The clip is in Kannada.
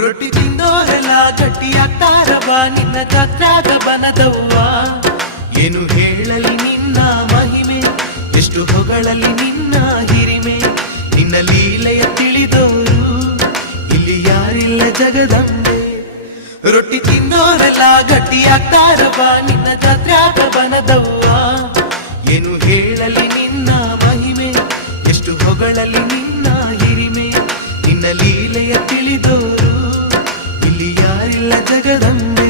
ರೊಟ್ಟಿ ತಿಂದೋರೆಲ್ಲ ಗಟ್ಟಿಯಾಗ್ತಾರ ಬಾ ನಿನ್ನ ಕತ್ರಾಗ ಬನದವ್ವ. ಏನು ಹೇಳಲಿ ನಿನ್ನ ಮಹಿಮೆ? ಎಷ್ಟು ಹೊಗಳಲ್ಲಿ ನಿನ್ನ ಹಿರಿಮೆ? ನಿನ್ನ ಲೀಲೆಯ ತಿಳಿದವರು ಇಲ್ಲಿ ಯಾರಿಲ್ಲ ಜಗದಂಬೆ. ರೊಟ್ಟಿ ತಿಂದೋರೆಲ್ಲ ಗಟ್ಟಿಯಾಗ್ತಾರ ನಿನ್ನ ಕತ್ರಾಗ ಬನದವ್ವ. ಏನು ಹೇಳಲಿ ನಿನ್ನ ಮಹಿಮೆ? ಎಷ್ಟು ಹೊಗಳಲ್ಲಿ ಯಾರಿಲ್ಲ ಜಗದಂಬೆ